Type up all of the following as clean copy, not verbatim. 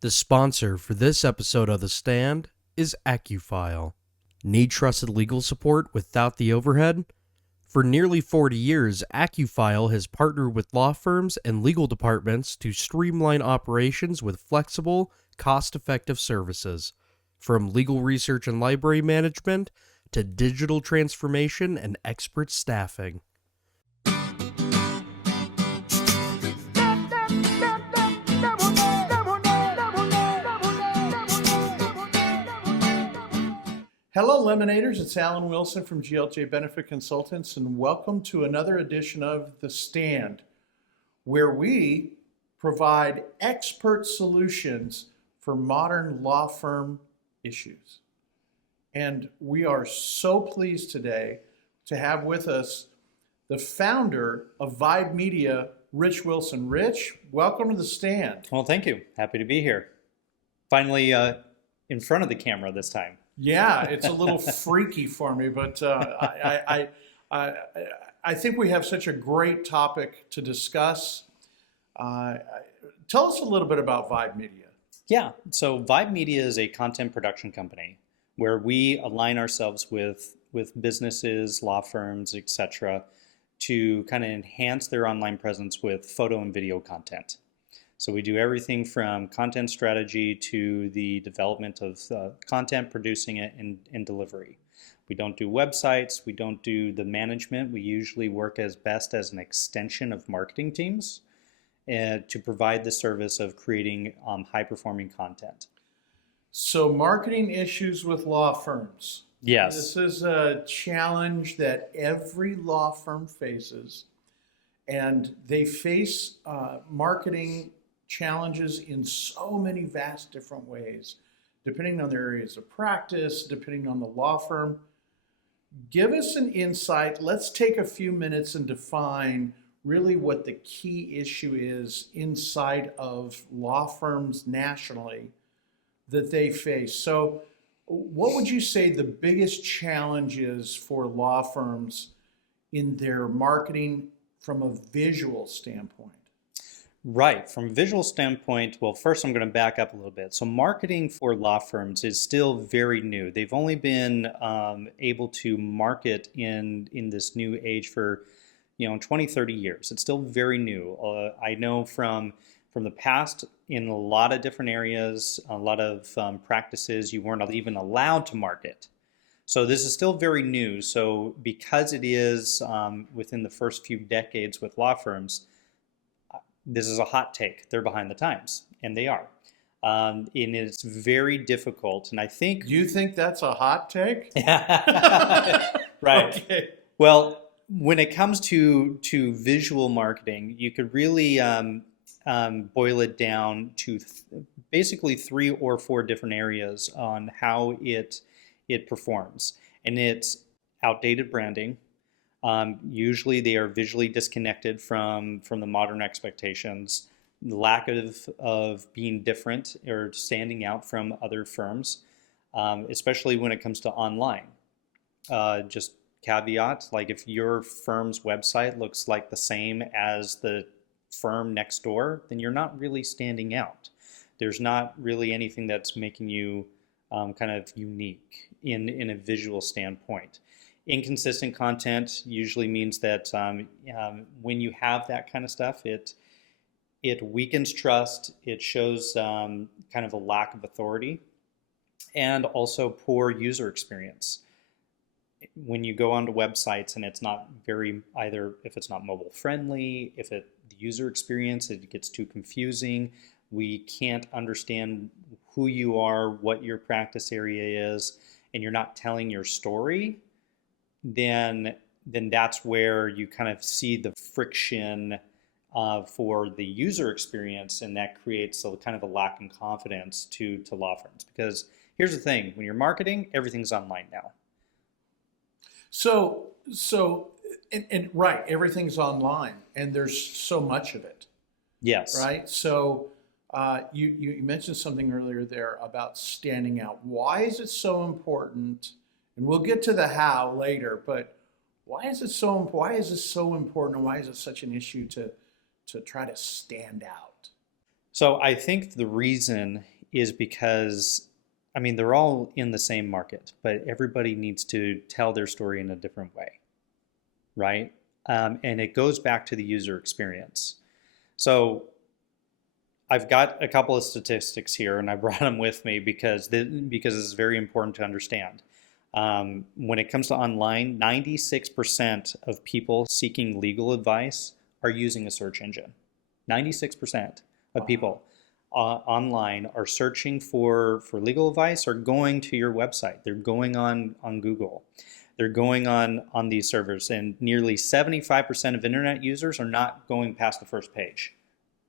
The sponsor for this episode of The Stand is AccuFile. Need trusted legal support without the overhead? For nearly 40 years, AccuFile has partnered with law firms and legal departments to streamline operations with flexible, cost-effective services. From legal research and library management to digital transformation and expert staffing. Hello, Lemonaders. It's Alan Wilson from GLJ Benefit Consultants, and welcome to another edition of The Stand, where we provide expert solutions for modern law firm issues. And we are so pleased today to have with us the founder of Vibe Media, Rich Wilson. Rich, welcome to The Stand. Well, thank you. Happy to be here. Finally in front of the camera this time. Yeah, it's a little freaky for me, but I think we have such a great topic to discuss. Tell us a little bit about Vibe Media. Yeah, so Vibe Media is a content production company where we align ourselves with businesses, law firms, etc., to kind of enhance their online presence with photo and video content. So we do everything from content strategy to the development of content, producing it, and delivery. We don't do websites. We don't do the management. We usually work as best as an extension of marketing teams to provide the service of creating high-performing content. So marketing issues with law firms. Yes. This is a challenge that every law firm faces, and they face marketing challenges in so many vast different ways, depending on their areas of practice, depending on the law firm. Give us an insight. Let's take a few minutes and define really what the key issue is inside of law firms nationally that they face. So what would you say the biggest challenge is for law firms in their marketing from a visual standpoint? Right. From a visual standpoint, well, first I'm going to back up a little bit. So marketing for law firms is still very new. They've only been able to market in this new age for 20, 30 years. It's still very new. I know from the past, in a lot of different areas, a lot of practices, you weren't even allowed to market. So this is still very new. So because it is within the first few decades with law firms, this is a hot take. They're behind the times, and they are. And it's very difficult. And I think... You think that's a hot take? Right. Okay. Well, when it comes to visual marketing, you could really boil it down to basically 3 or 4 different areas on how it performs. And it's outdated branding. Usually they are visually disconnected from the modern expectations, the lack of being different or standing out from other firms, especially when it comes to online. Just caveat, like if your firm's website looks like the same as the firm next door, then you're not really standing out. There's not really anything that's making you kind of unique in a visual standpoint. Inconsistent content usually means that when you have that kind of stuff, it weakens trust, it shows kind of a lack of authority, and also poor user experience. When you go onto websites and it's not either if it's not mobile friendly, the user experience, it gets too confusing, we can't understand who you are, what your practice area is, and you're not telling your story, then that's where you kind of see the friction for the user experience, and that creates a kind of a lack in confidence to law firms. Because here's the thing, when you're marketing, everything's online now. So right, everything's online, and there's so much of it. Yes. Right? So you mentioned something earlier there about standing out. Why is it so important? And we'll get to the how later, but why is this so important, and why is it such an issue to try to stand out? So I think the reason is because, I mean, they're all in the same market, but everybody needs to tell their story in a different way, right? And it goes back to the user experience. So I've got a couple of statistics here, and I brought them with me because it's very important to understand. When it comes to online, 96% of people seeking legal advice are using a search engine. 96% of people online are searching for legal advice or going to your website. They're going on Google. They're going on these servers, and nearly 75% of internet users are not going past the first page.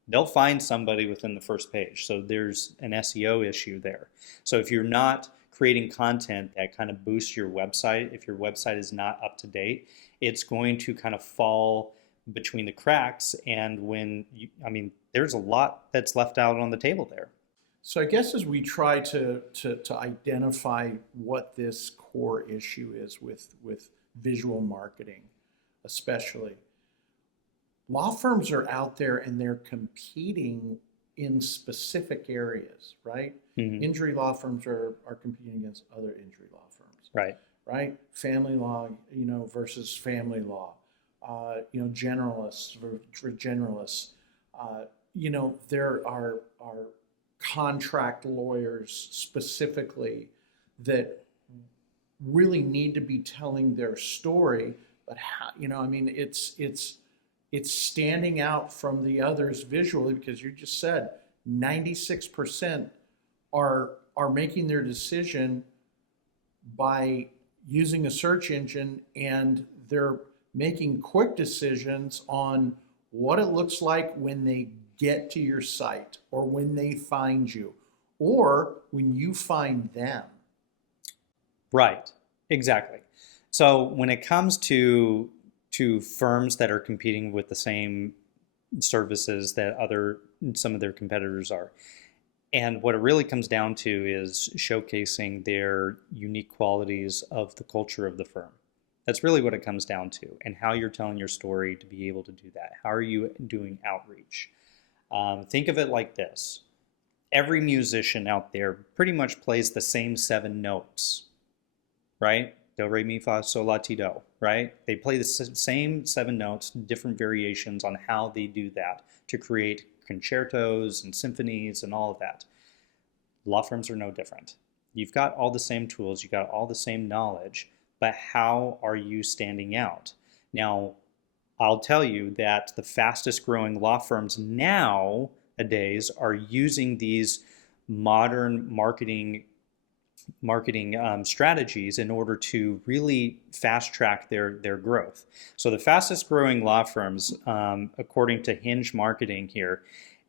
They'll find somebody within the first page. So there's an SEO issue there. So if you're not creating content that kind of boosts your website, if your website is not up to date, it's going to kind of fall between the cracks. And I mean, there's a lot that's left out on the table there. So I guess as we try to identify what this core issue is with visual marketing, especially, law firms are out there and they're competing in specific areas, right? Mm-hmm. Injury law firms are competing against other injury law firms. Right. Right? Family law, versus family law. Generalists for generalists. There are contract lawyers specifically that really need to be telling their story, but how, it's standing out from the others visually, because you just said 96% are making their decision by using a search engine, and they're making quick decisions on what it looks like when they get to your site, or when they find you, or when you find them. Right, exactly. So when it comes to firms that are competing with the same services that some of their competitors are, and what it really comes down to is showcasing their unique qualities of the culture of the firm. That's really what it comes down to, and how you're telling your story to be able to do that. How are you doing outreach? Think of it like this. Every musician out there pretty much plays the same 7 notes, right? Do, re, mi, fa, sol, la, ti, do, right? They play the same 7 notes, different variations on how they do that to create concertos and symphonies and all of that. Law firms are no different. You've got all the same tools, you've got all the same knowledge, but how are you standing out? Now, I'll tell you that the fastest growing law firms nowadays are using these modern marketing strategies in order to really fast track their growth. So the fastest growing law firms, according to Hinge Marketing here,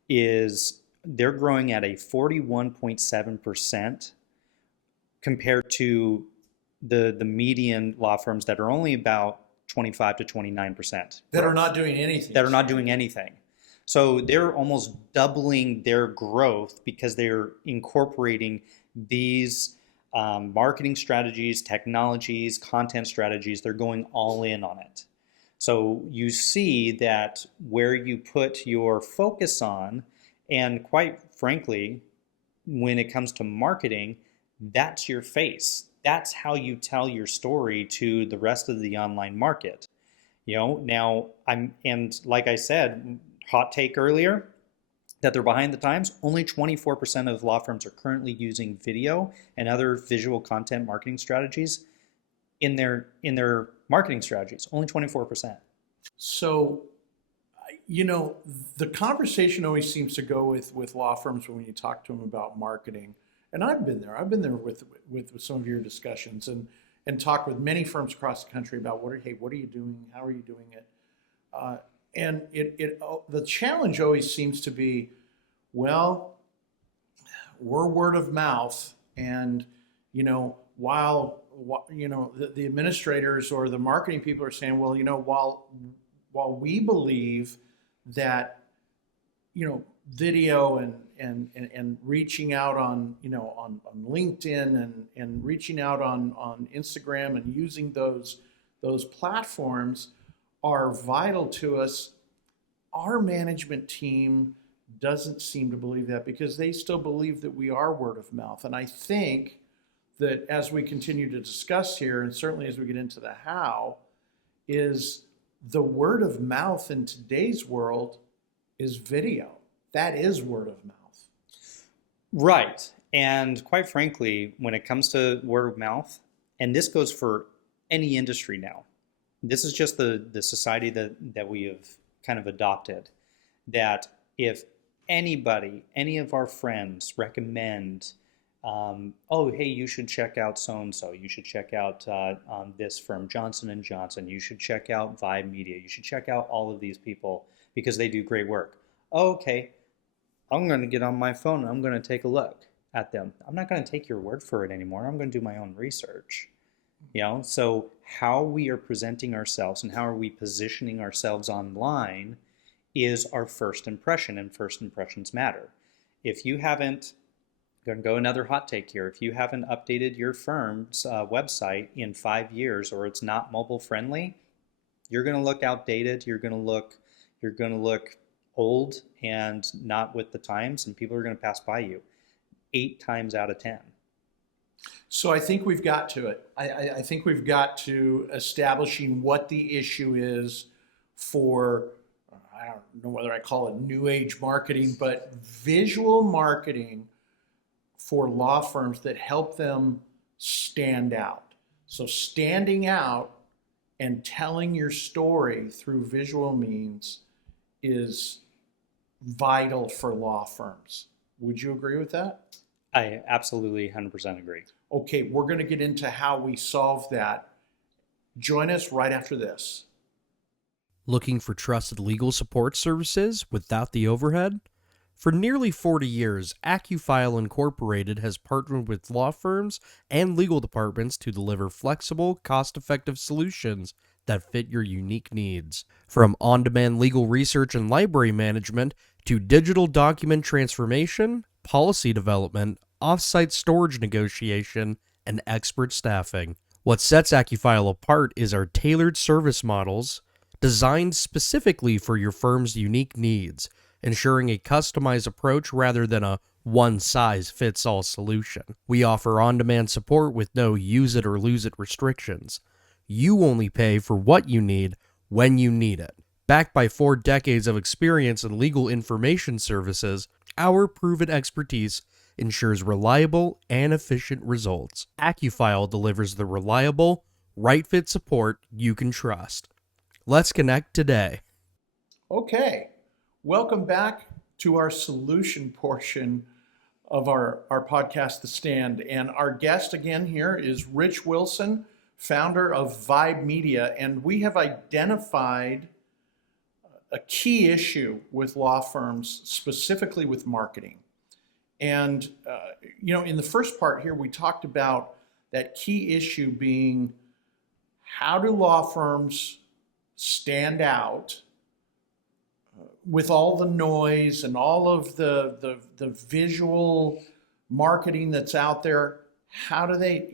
they're growing at a 41.7% compared to the median law firms that are only about 25 to 29%. That are not doing anything. That are not doing anything. So they're almost doubling their growth because they're incorporating these marketing strategies, technologies, content strategies. They're going all in on it. So you see that where you put your focus on, and quite frankly, when it comes to marketing, that's your face. That's how you tell your story to the rest of the online market. Now and like I said, hot take earlier, that they're behind the times. Only 24% of law firms are currently using video and other visual content marketing strategies in their marketing strategies. Only 24%. So, the conversation always seems to go with law firms when you talk to them about marketing. And I've been there with some of your discussions, and talk with many firms across the country about what are you doing? How are you doing it? And the challenge always seems to be, well, we're word of mouth, and while the administrators or the marketing people are saying, well, while we believe that video and reaching out on LinkedIn and reaching out on Instagram and using those platforms are vital to us, our management team doesn't seem to believe that because they still believe that we are word of mouth. And I think that as we continue to discuss here, and certainly as we get into the how, is the word of mouth in today's world is video. That is word of mouth. Right. And quite frankly, when it comes to word of mouth, and this goes for any industry now, this is just the society that we have kind of adopted, that if anybody, any of our friends recommend, oh, hey, you should check out so-and-so, you should check out this firm, Johnson & Johnson, you should check out Vibe Media, you should check out all of these people because they do great work. Oh, okay, I'm going to get on my phone and I'm going to take a look at them. I'm not going to take your word for it anymore. I'm going to do my own research. So how we are presenting ourselves and how are we positioning ourselves online is our first impression, and first impressions matter. If you haven't, going to go another hot take here, if you haven't updated your firm's website in 5 years, or it's not mobile friendly, you're going to look outdated. You're going to look old and not with the times, and people are going to pass by you 8 times out of 10. So I think we've got to it. I think we've got to establishing what the issue is for, I don't know whether I call it new age marketing, but visual marketing for law firms that help them stand out. So standing out and telling your story through visual means is vital for law firms. Would you agree with that? I absolutely 100% agree. Okay, we're going to get into how we solve that. Join us right after this. Looking for trusted legal support services without the overhead? For nearly 40 years, AccuFile Incorporated has partnered with law firms and legal departments to deliver flexible, cost-effective solutions that fit your unique needs. From on-demand legal research and library management to digital document transformation, policy development, off-site storage negotiation, and expert staffing. What sets AccuFile apart is our tailored service models designed specifically for your firm's unique needs, ensuring a customized approach rather than a one-size-fits-all solution. We offer on-demand support with no use-it-or-lose-it restrictions. You only pay for what you need when you need it. Backed by 4 decades of experience in legal information services, our proven expertise ensures reliable and efficient results. AccuFile delivers the reliable, right-fit support you can trust. Let's connect today. Okay, welcome back to our solution portion of our podcast, The Stand. And our guest again here is Rich Wilson, founder of Vibe Media. And we have identified a key issue with law firms, specifically with marketing. And, in the first part here, we talked about that key issue being how do law firms stand out with all the noise and all of the visual marketing that's out there? How do they,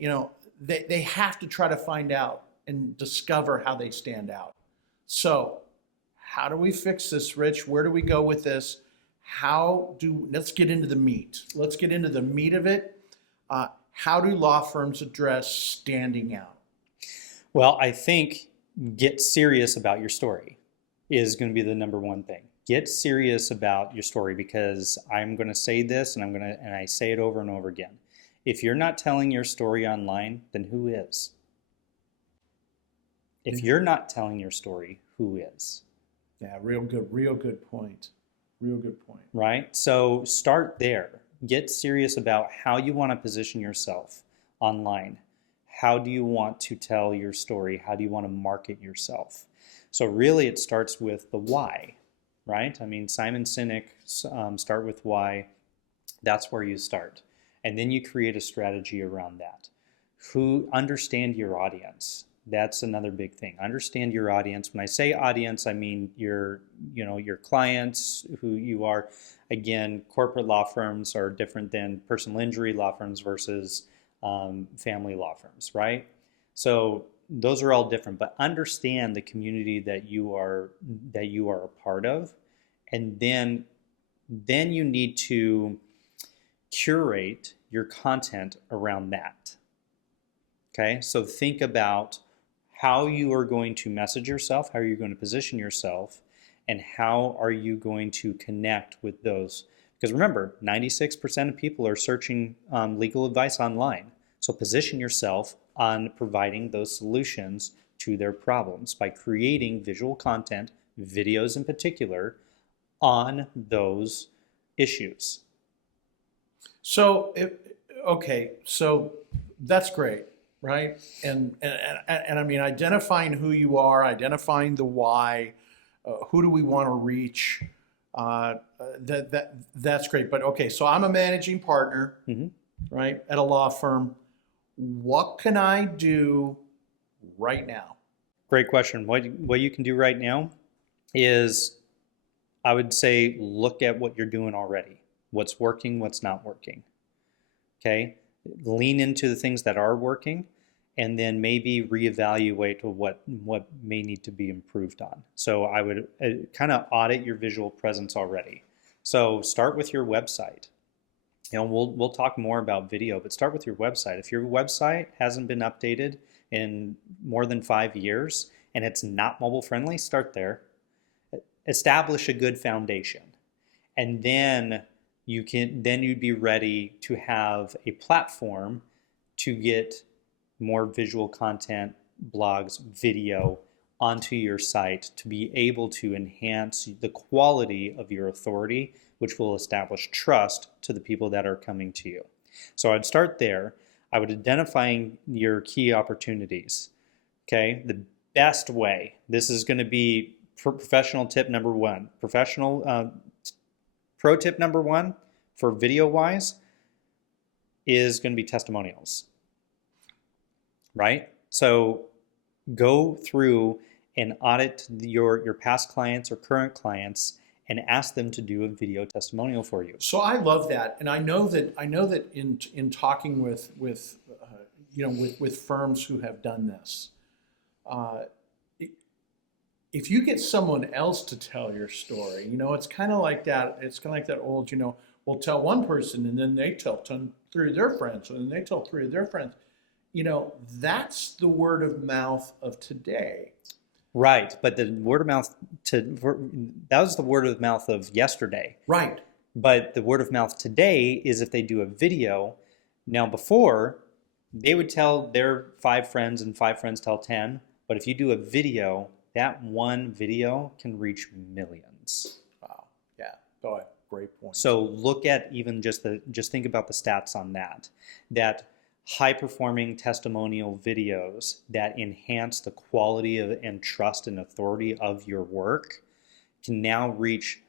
they have to try to find out and discover how they stand out. So how do we fix this, Rich? Where do we go with this? Let's get into the meat. Let's get into the meat of it. How do law firms address standing out? Well, I think get serious about your story is going to be the number one thing. Get serious about your story, because I'm going to say this and I say it over and over again. If you're not telling your story online, then who is? If you're not telling your story, who is? Yeah, real good point. Real good point. Right? So start there. Get serious about how you want to position yourself online. How do you want to tell your story? How do you want to market yourself? So really it starts with the why, right? I mean, Simon Sinek, start with why. That's where you start. And then you create a strategy around that. Understand your audience. That's another big thing. Understand your audience. When I say audience, I mean your clients, who you are. Again, corporate law firms are different than personal injury law firms versus family law firms, right? So those are all different, but understand the community that you are a part of, and then then you need to curate your content around that. Okay, so think about how you are going to message yourself, how are you going to position yourself, and how are you going to connect with those. Because remember, 96% of people are searching legal advice online. So position yourself on providing those solutions to their problems by creating visual content, videos in particular, on those issues. So, okay, so that's great, right? And I mean, identifying who you are, identifying the why, who do we want to reach? That's great. But okay, so I'm a managing partner, right, at a law firm. What can I do right now? Great question. What you can do right now is, I would say, look at what you're doing already. What's working, what's not working. Okay? Lean into the things that are working, and then maybe reevaluate what may need to be improved on. So I would kind of audit your visual presence already. So start with your website. You know, we'll talk more about video, but start with your website. If your website hasn't been updated in more than 5 years and it's not mobile friendly, start there. Establish a good foundation, and then you'd be ready to have a platform to get more visual content, blogs, video onto your site to be able to enhance the quality of your authority, which will establish trust to the people that are coming to you. So I'd start there. I would identifying your key opportunities. Okay, the best way, this is going to be professional tip number one. Pro tip number one for video wise is going to be testimonials, right? So go through and audit your past clients or current clients and ask them to do a video testimonial for you. So I love that, and I know that in talking with firms who have done this, if you get someone else to tell your story, you know, it's kind of like that. It's kind of like that old, you know, we'll tell one person and then they tell three of their friends, and then they tell three of their friends. You know, that's the word of mouth of today. Right, but the word of mouth that was the word of mouth of yesterday. Right. But the word of mouth today is if they do a video. Now before, they would tell their 5 friends and 5 friends tell 10. But if you do a video, that one video can reach millions. Wow. Yeah. Go ahead. Great point. So look at even just think about the stats on that. That high-performing testimonial videos that enhance the quality of and trust and authority of your work can now reach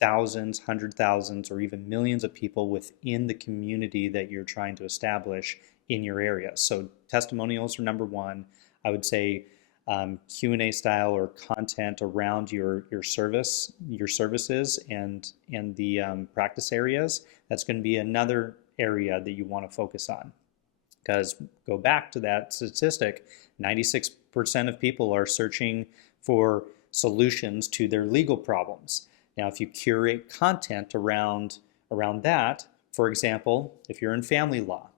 thousands, 100,000s, or even millions of people within the community that you're trying to establish in your area. So testimonials are number one. I would say Q&A style or content around your services and the practice areas. That's going to be another area that you want to focus on. Because go back to that statistic, 96% of people are searching for solutions to their legal problems. Now, if you curate content around that, for example, if you're in family law,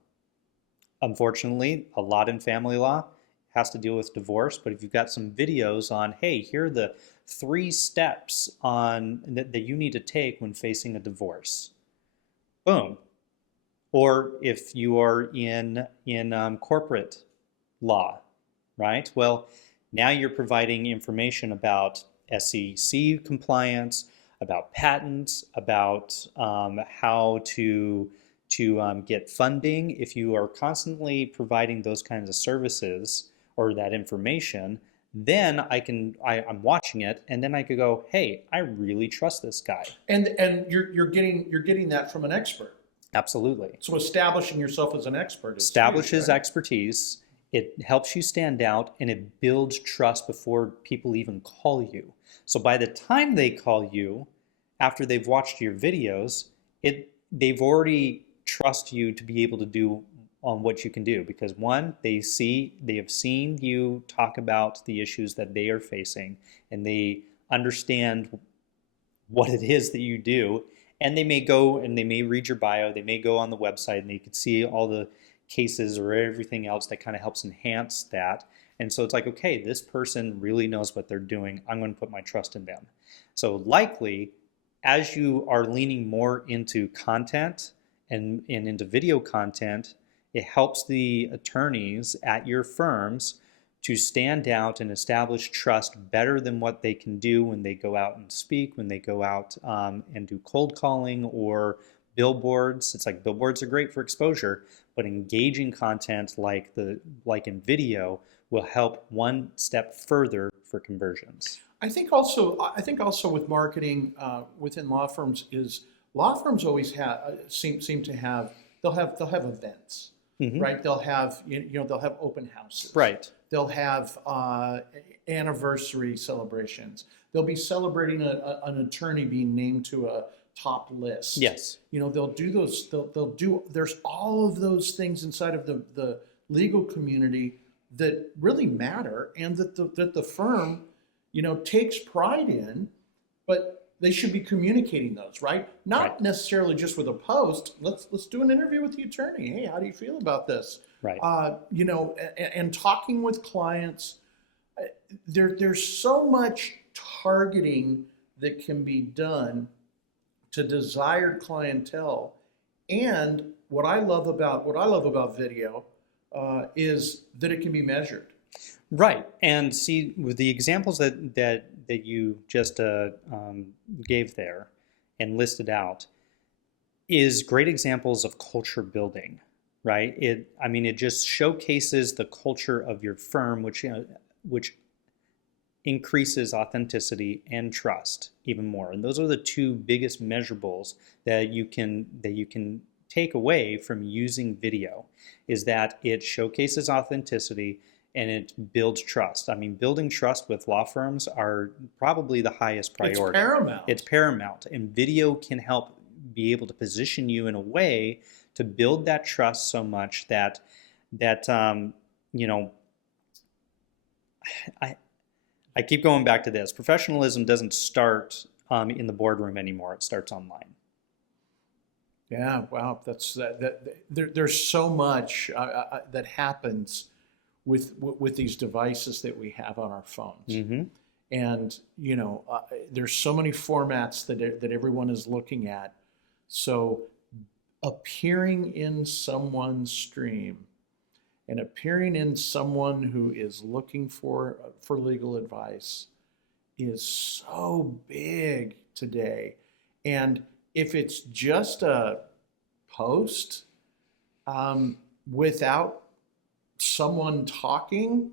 unfortunately, a lot in family law has to deal with divorce, but if you've got some videos on, hey, here are the 3 steps that you need to take when facing a divorce, boom. Or if you are in corporate law, right? Well, now you're providing information about SEC compliance, about patents, about how to get funding. If you are constantly providing those kinds of services or that information, then I'm watching it, and then I could go, hey, I really trust this guy. And you're getting that from an expert. Absolutely. So establishing yourself as an expert establishes huge, right? expertise. It helps you stand out, and it builds trust before people even call you. So by the time they call you, after they've watched your videos, they've already trust you to be able to do on what you can do, because one, they have seen you talk about the issues that they are facing, and they understand what it is that you do, And they may go and they may read your bio, they may go on the website and they could see all the cases or everything else that kind of helps enhance that. And so it's like, okay, this person really knows what they're doing. I'm going to put my trust in them. So likely, as you are leaning more into content and into video content, it helps the attorneys at your firms to stand out and establish trust better than what they can do when they go out and speak, when they go out and do cold calling or billboards. It's like billboards are great for exposure, but engaging content like in video will help one step further for conversions. I think also with marketing within law firms is law firms always seem to have they'll have events, Mm-hmm. right? They'll have they'll have open houses, Right. They'll have anniversary celebrations. They'll be celebrating an attorney being named to a top list. Yes. They'll do those. They'll do. There's all of those things inside of the legal community that really matter, and that the firm takes pride in, but they should be communicating those, right? Not Right. necessarily just with a post. Let's do an interview with the attorney. Hey, how do you feel about this? Right. And talking with clients. There's so much targeting that can be done to desired clientele, and what I love about video is that it can be measured. Right. And see, with the examples that you just gave there and listed out is great examples of culture building, right? It just showcases the culture of your firm, which increases authenticity and trust even more. And those are the two biggest measurables that you can take away from using video, is that it showcases authenticity and it builds trust. Building trust with law firms are probably the highest priority. It's paramount. It's paramount. And video can help be able to position you in a way to build that trust so much that I keep going back to this. Professionalism doesn't start in the boardroom anymore. It starts online. Yeah, wow. There's so much that happens with these devices that we have on our phones, Mm-hmm. and there's so many formats that everyone is looking at. So appearing in someone's stream and appearing in someone who is looking for legal advice is so big today. And if it's just a post without someone talking,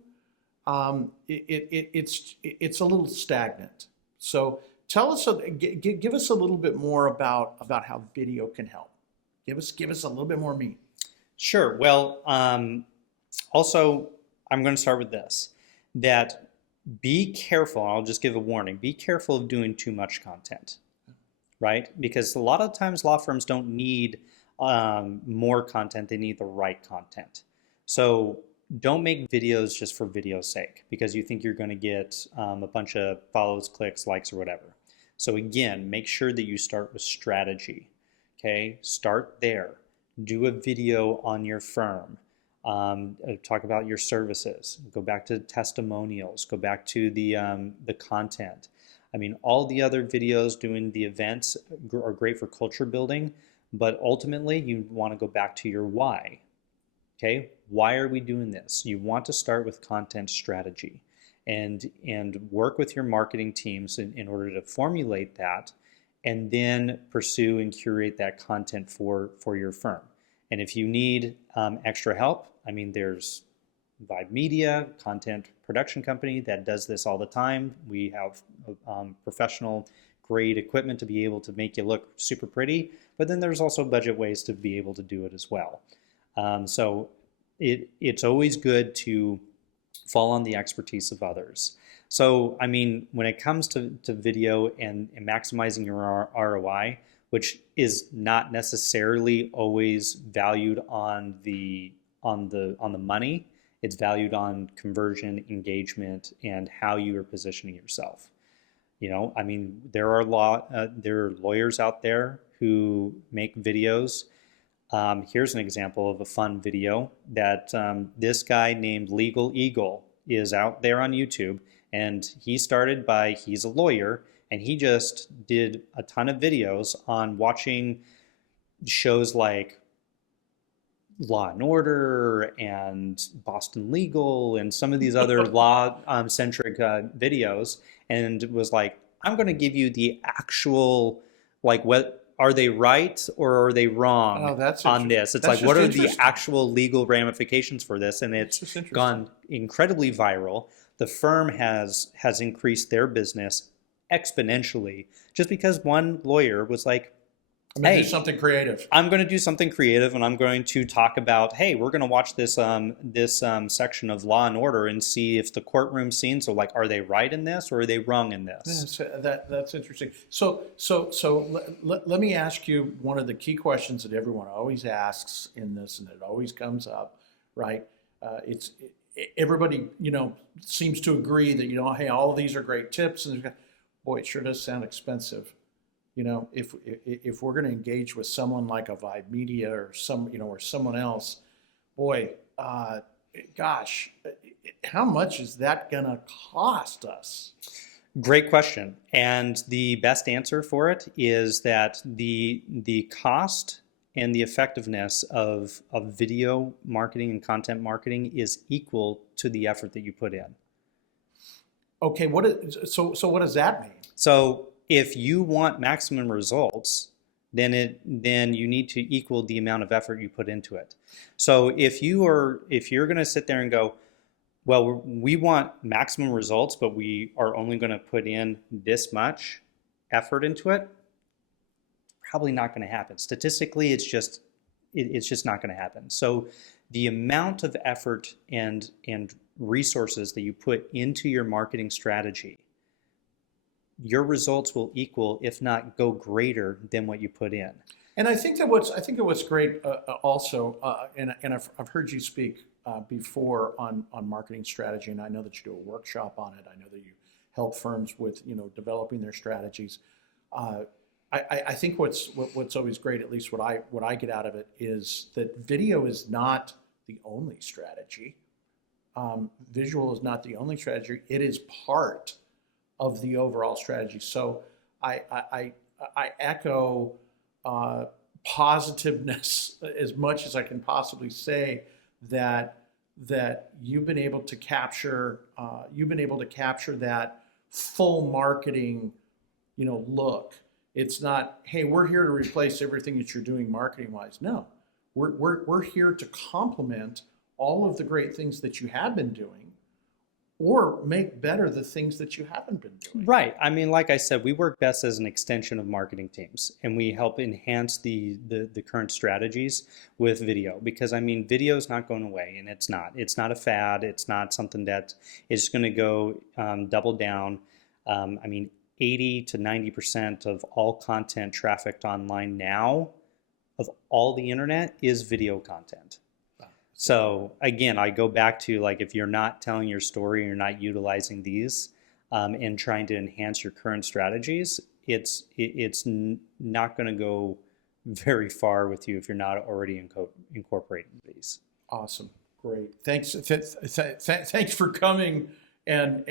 it's a little stagnant. So tell us, give us a little bit more about how video can help. Give us a little bit more meat. Sure. Well, also, I'm going to start with this, that be careful. I'll just give a warning. Be careful of doing too much content, right? Because a lot of times law firms don't need more content. They need the right content. So don't make videos just for video's sake because you think you're going to get a bunch of follows, clicks, likes, or whatever. So again, make sure that you start with strategy. Okay, start there. Do a video on your firm. Talk about your services. Go back to testimonials. Go back to the content. All the other videos doing the events are great for culture building, but ultimately you want to go back to your why. Okay, why are we doing this? You want to start with content strategy and work with your marketing teams in order to formulate that, and then pursue and curate that content for your firm. And if you need extra help, there's Vibe Media, content production company that does this all the time. We have professional grade equipment to be able to make you look super pretty, but then there's also budget ways to be able to do it as well. So it's always good to fall on the expertise of others. So, when it comes to video and maximizing your ROI, which is not necessarily always valued on the money, it's valued on conversion, engagement, and how you are positioning yourself. There are lawyers out there who make videos. Here's an example of a fun video that this guy named Legal Eagle is out there on YouTube. And he's a lawyer, and he just did a ton of videos on watching shows like Law and Order and Boston Legal and some of these other law-centric videos, and was like, I'm going to give you the actual, like, what are they right or are they wrong on this? It's like, what are the actual legal ramifications for this? And it's gone incredibly viral. The firm has increased their business exponentially just because one lawyer was like, I'm going to do something creative. I'm going to do something creative, and I'm going to talk about, hey, we're going to watch this section of Law and Order and see if the courtroom scene. So, like, are they right in this or are they wrong in this? That's interesting. So let me ask you one of the key questions that everyone always asks in this, and it always comes up, right? Everybody, seems to agree that, hey, all of these are great tips, and boy, it sure does sound expensive. If we're going to engage with someone like a Vibe Media or or someone else, boy, gosh, how much is that going to cost us? Great question. And the best answer for it is that the cost and the effectiveness of video marketing and content marketing is equal to the effort that you put in. Okay, so what does that mean? So if you want maximum results, then you need to equal the amount of effort you put into it. So if you're going to sit there and go, well, we want maximum results, but we are only going to put in this much effort into it, probably not going to happen. Statistically, it's just not going to happen. So the amount of effort and resources that you put into your marketing strategy, your results will equal, if not go greater than what you put in. And I think that what's great also, and I've heard you speak before on marketing strategy, and I know that you do a workshop on it. I know that you help firms with developing their strategies. I think what's always great, at least what I get out of it, is that video is not the only strategy. Visual is not the only strategy. It is part of the overall strategy. So I echo positiveness as much as I can possibly say that you've been able to capture that full marketing look. It's not, hey, we're here to replace everything that you're doing marketing wise. No, we're here to complement all of the great things that you have been doing, or make better the things that you haven't been doing. Right. I mean, like I said, we work best as an extension of marketing teams, and we help enhance the current strategies with video, because I mean, video is not going away, and it's not a fad. It's not something that is going to go double down. I mean, 80 to 90% of all content trafficked online now of all the internet is video content. So again, I go back to, like, if you're not telling your story, you're not utilizing these and trying to enhance your current strategies, it's not going to go very far with you if you're not already incorporating these. Awesome, great, thanks for coming. And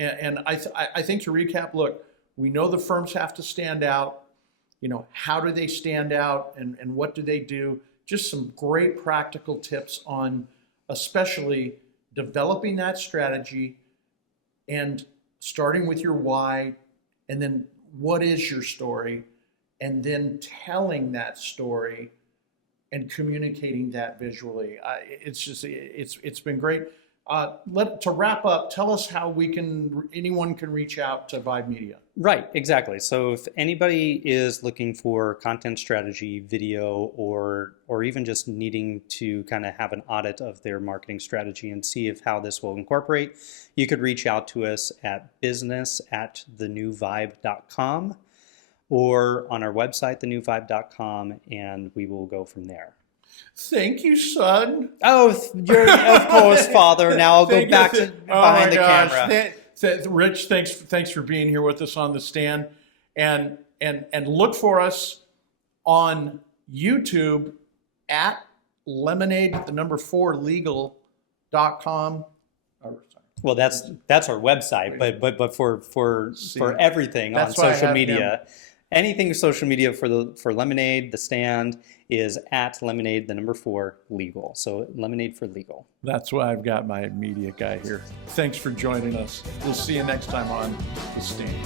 I think, to recap, look, we know the firms have to stand out. How do they stand out, and what do they do? Just some great practical tips on especially developing that strategy and starting with your why, and then what is your story, and then telling that story and communicating that visually. It's been great. To wrap up, tell us how anyone can reach out to Vibe Media. Right, exactly. So if anybody is looking for content strategy, video, or even just needing to kind of have an audit of their marketing strategy and see how this will incorporate, you could reach out to us at business@thenewvibe.com or on our website, thenewvibe.com, and we will go from there. Thank you, son. Oh, you're, of course, Father. Now I'll go back to behind the camera. Rich, thanks for being here with us on the stand, and look for us On YouTube at lemonade4legal.com. Well, that's our website, but for everything on That's why I social have media, anything social media for Lemonade, the stand is at Lemonade 4 legal. So Lemonade for legal. That's why I've got my media guy here. Thanks for joining us. We'll see you next time on The Stand.